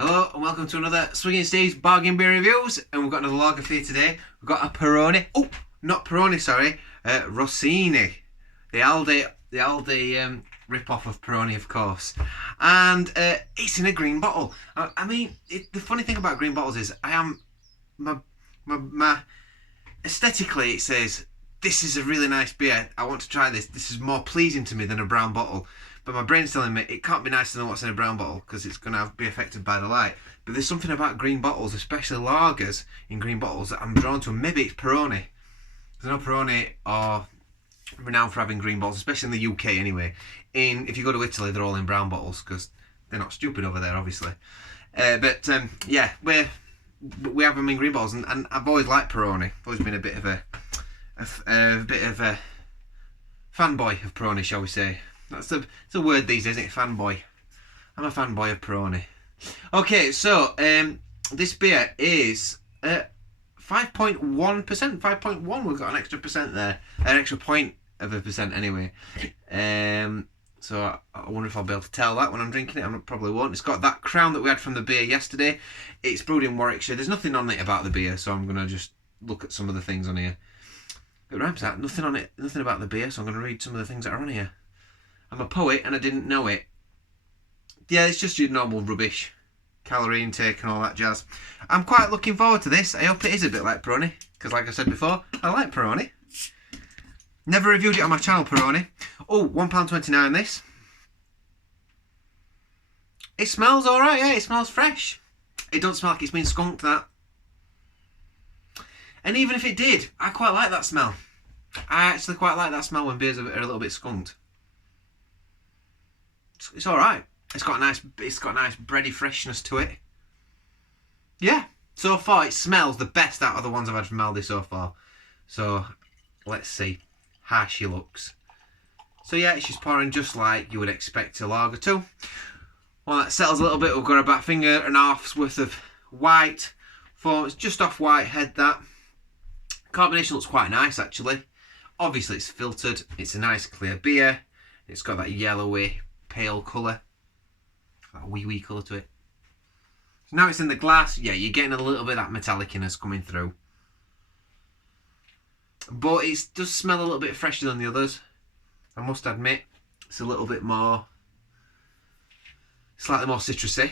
Hello and welcome to another Swinging Steve's Bargain Beer Reviews, and we've got another lager for you today. We've got a Peroni, not Peroni, sorry, Rossini, the Aldi rip-off of Peroni, of course, and it's in a green bottle. The funny thing about green bottles is my aesthetically it says this is a really nice beer. I want to try this. This is more pleasing to me than a brown bottle. But my brain's telling me it can't be nicer than what's in a brown bottle because it's going to be affected by the light. But there's something about green bottles, especially lagers in green bottles, that I'm drawn to. Maybe it's Peroni. Because I know Peroni are renowned for having green bottles, especially in the UK anyway. If you go to Italy, they're all in brown bottles because they're not stupid over there, obviously. Yeah, we have them in green bottles, and I've always liked Peroni. I've always been a bit of a fanboy of Peroni, shall we say. It's a word these days, isn't it? Fanboy. I'm a fanboy of Peroni. Okay, so this beer is 5.1%. 5.1. We've got an extra percent there. An extra point of a percent anyway. So I wonder if I'll be able to tell that when I'm drinking it. I probably won't. It's got that crown that we had from the beer yesterday. It's brewed in Warwickshire. There's nothing on it about the beer, so I'm going to just look at some of the things on here. It rhymes that. Nothing on it. Nothing about the beer, so I'm going to read some of the things that are on here. I'm a poet and I didn't know it. Yeah, it's just your normal rubbish. Calorie intake and all that jazz. I'm quite looking forward to this. I hope it is a bit like Peroni. Because like I said before, I like Peroni. Never reviewed it on my channel, Peroni. Oh, £1.29 this. It smells alright, yeah. It smells fresh. It don't smell like it's been skunked, that. And even if it did, I quite like that smell. I actually quite like that smell when beers are a little bit skunked. It's all right. It's got a nice bready freshness to it. Yeah. So far, it smells the best out of the ones I've had from Aldi so far. So let's see how she looks. So yeah, she's pouring just like you would expect a lager to. While that settles a little bit, we've got about a finger and a half's worth of white foam. It's just off white head. That carbonation looks quite nice actually. Obviously, it's filtered. It's a nice clear beer. It's got that yellowy pale colour, that wee colour to it. So now it's in the glass. Yeah, you're getting a little bit of that metallicness coming through, but it does smell a little bit fresher than the others. I must admit, it's a little bit more, slightly more citrusy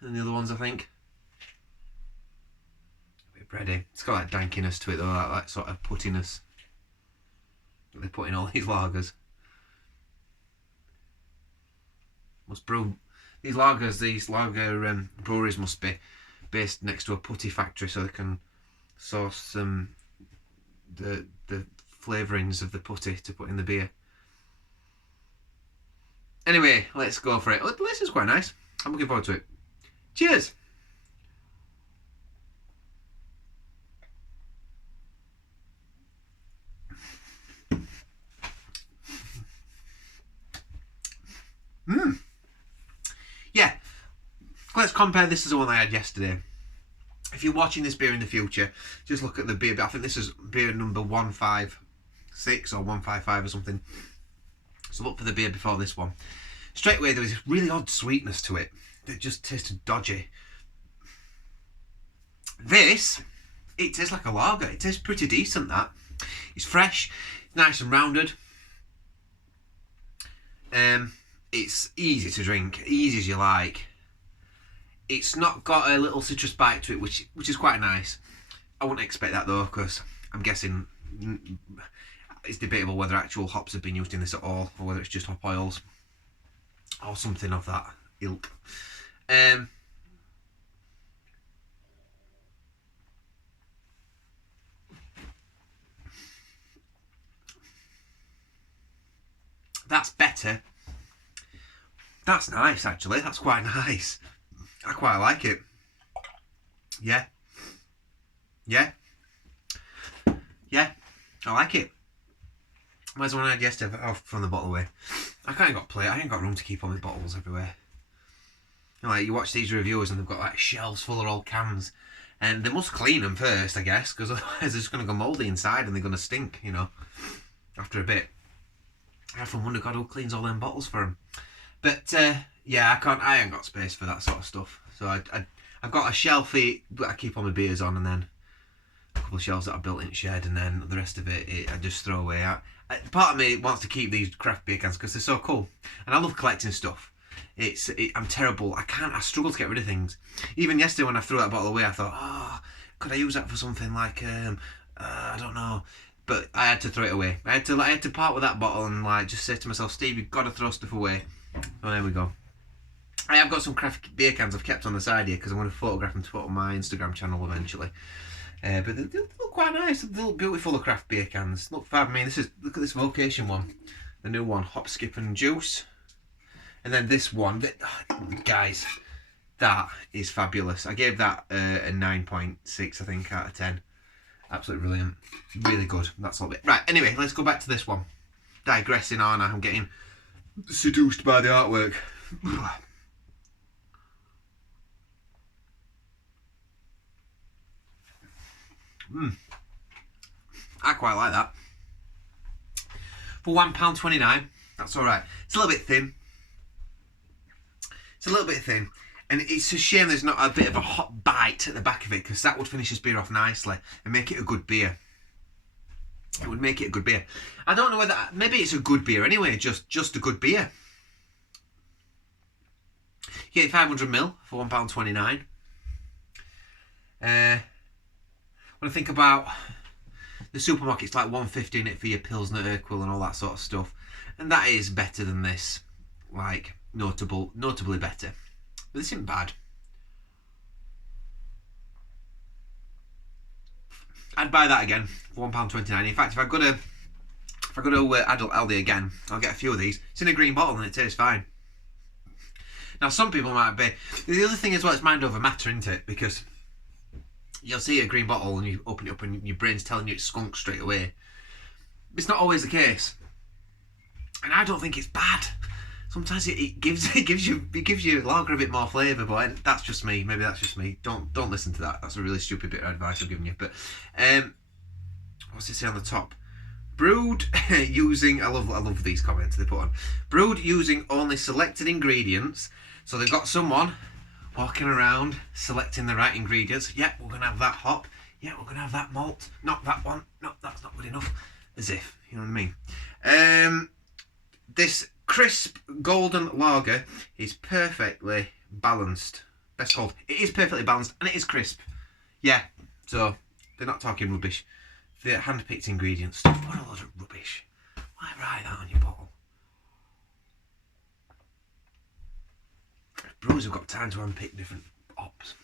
than the other ones, I think. A bit bready. It's got that dankiness to it though, that sort of puttiness that they put in all these lagers. Must brew these lagers. These lager breweries must be based next to a putty factory, so they can source the flavourings of the putty to put in the beer. Anyway, let's go for it. Oh, this is quite nice. I'm looking forward to it. Cheers. Yeah, let's compare this to the one I had yesterday. If you're watching this beer in the future, just look at the beer. I think this is beer number 156 or 155 or something. So look for the beer before this one. Straight away, there was this really odd sweetness to it that just tasted dodgy. This, it tastes like a lager. It tastes pretty decent, that. It's fresh, nice and rounded. It's easy to drink, easy as you like. It's not got a little citrus bite to it, which is quite nice. I wouldn't expect that though, because I'm guessing it's debatable whether actual hops have been used in this at all, or whether it's just hop oils or something of that ilk. That's better. That's nice, actually. That's quite nice. I quite like it. Yeah. Yeah. Yeah. I like it. Where's the one I had yesterday? Oh, from the bottle away. I ain't got room to keep all my bottles everywhere. You know, like, you watch these reviewers and they've got like shelves full of old cans. And they must clean them first, I guess, because otherwise they're just going to go mouldy inside and they're going to stink, you know, after a bit. I often wonder, God, who cleans all them bottles for them? But Yeah, I ain't got space for that sort of stuff. So I've got a shelfie that I keep all my beers on, and then a couple of shelves that I built in the shed, and then the rest of it I just throw away. Part of me wants to keep these craft beer cans because they're so cool, and I love collecting stuff. I'm terrible. I struggle to get rid of things. Even yesterday when I threw that bottle away, I thought, oh, could I use that for something like I don't know. But I had to throw it away. I had to part with that bottle and like just say to myself, Steve, you've got to throw stuff away. Oh, there we go. I have got some craft beer cans I've kept on the side here because I'm going to photograph them to put on my Instagram channel eventually. But they look quite nice. They look beautiful, of craft beer cans. Look fab. I mean, look at this Vocation one, the new one, Hop, Skip and Juice. And then this one, guys, that is fabulous. I gave that a 9.6, I think, out of 10. Absolutely brilliant. Really good. That's all of it. Right, anyway, let's go back to this one. Digressing on, I'm getting seduced by the artwork. I quite like that. For £1.29, that's alright. It's a little bit thin. It's a little bit thin. And it's a shame there's not a bit of a hot bite at the back of it, because that would finish this beer off nicely and make it a good beer. It would make it a good beer. I don't know whether... Maybe it's a good beer anyway, just a good beer. You get 500ml for £1.29. When I think about the supermarkets, like £1.50 in it for your Pilsner Urquell and all that sort of stuff. And that is better than this. Like, notably better. But this isn't bad. I'd buy that again for £1.29. In fact, if I go to Adult Aldi again, I'll get a few of these. It's in a green bottle and it tastes fine. Now, some people might be... The other thing as well, it's mind over matter, isn't it? Because you'll see a green bottle and you open it up and your brain's telling you it's skunk straight away. It's not always the case. And I don't think it's bad. Sometimes it gives you lager a bit more flavour, but that's just me. Maybe that's just me. Don't listen to that. That's a really stupid bit of advice I'm giving you. But what's it say on the top? Brewed using... I love these comments they put on. Brewed using only selected ingredients. So they've got someone walking around selecting the right ingredients. Yeah, we're gonna have that hop. Yeah, we're gonna have that malt. Not that one. No, that's not good enough. As if, you know what I mean. This crisp golden lager is perfectly balanced. Best called. It is perfectly balanced and it is crisp. Yeah, so they're not talking rubbish. They're hand-picked ingredients. What a load of rubbish. Why write that on your bottle? Brewers have got time to unpick different hops.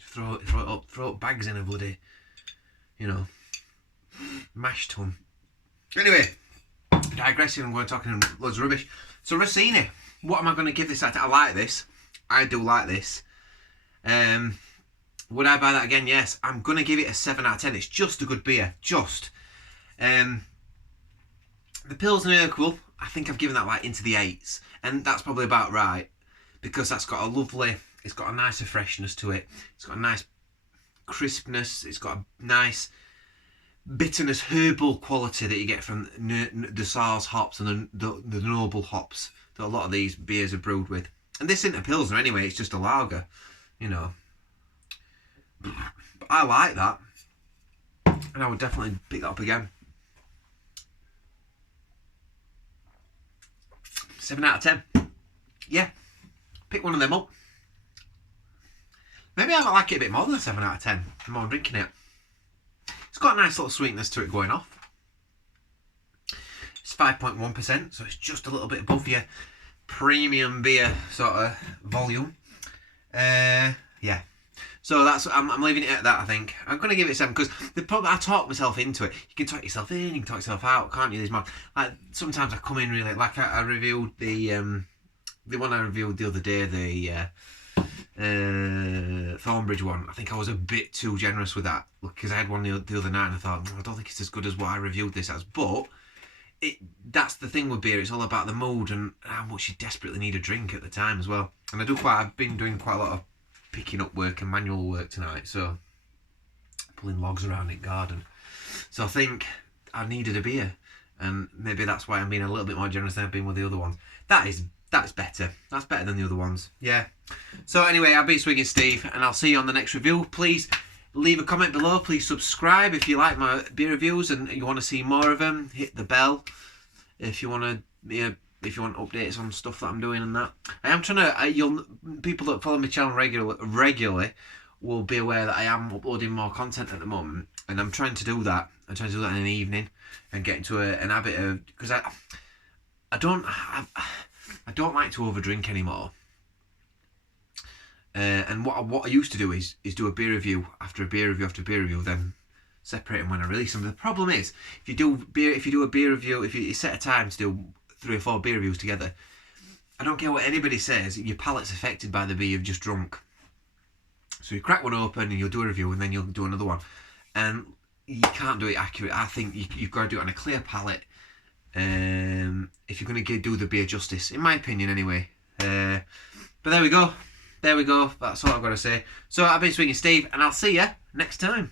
Throw up bags in a bloody, mash tun. Anyway, digressing and we're talking loads of rubbish. So Rossini, what am I going to give this out? I like this. I do like this. Would I buy that again? Yes. I'm going to give it a 7 out of 10. It's just a good beer. Just. The Pilsner Urquell, I think I've given that like into the 8s. And that's probably about right. Because that's got it's got a nicer freshness to it. It's got a nice crispness. It's got a nice bitterness, herbal quality that you get from the Saar's hops and the noble hops that a lot of these beers are brewed with. And this isn't a Pilsner anyway, it's just a lager, But I like that. And I would definitely pick that up again. 7 out of 10. Yeah. Pick one of them up. Maybe I might like it a bit more than a 7 out of 10 the more I'm drinking it. It's got a nice little sweetness to it going off. It's 5.1%, so it's just a little bit above your premium beer sort of volume. Yeah. So I'm leaving it at that, I think. I'm going to give it a 7 because I talk myself into it. You can talk yourself in, you can talk yourself out, can't you? Like, sometimes I come in really... Like I reviewed the one I reviewed the other day, the Thornbridge one. I think I was a bit too generous with that because I had one the other night and I thought, I don't think it's as good as what I reviewed this as. But that's the thing with beer. It's all about the mood and how much you desperately need a drink at the time as well. And I've been doing quite a lot of picking up work and manual work tonight, so pulling logs around in garden. So I think I needed a beer, and maybe that's why I'm being a little bit more generous than I've been with the other ones. That is that's better. That's better than the other ones. Yeah. So anyway, I've been Swinging Steve, and I'll see you on the next review. Please leave a comment below. Please subscribe if you like my beer reviews and you want to see more of them. Hit the bell if you want to. If you want updates on stuff that I'm doing and that. I am trying to. People that follow my channel regularly will be aware that I am uploading more content at the moment, and I'm trying to do that. I'm trying to do that in an evening and get into an habit of, because I don't like to overdrink anymore. And what I used to do is do a beer review after a beer review after a beer review, then separate them when I release them. The problem is, if you do a beer review, if you set a time to do 3 or 4 beer reviews together, I don't care what anybody says, your palate's affected by the beer you've just drunk. So you crack one open and you'll do a review, and then you'll do another one, and you can't do it accurate. I think you've got to do it on a clear palate if you're going to do the beer justice, in my opinion anyway. But there we go. That's all I've got to say. So I've been Swinging Steve, and I'll see you next time.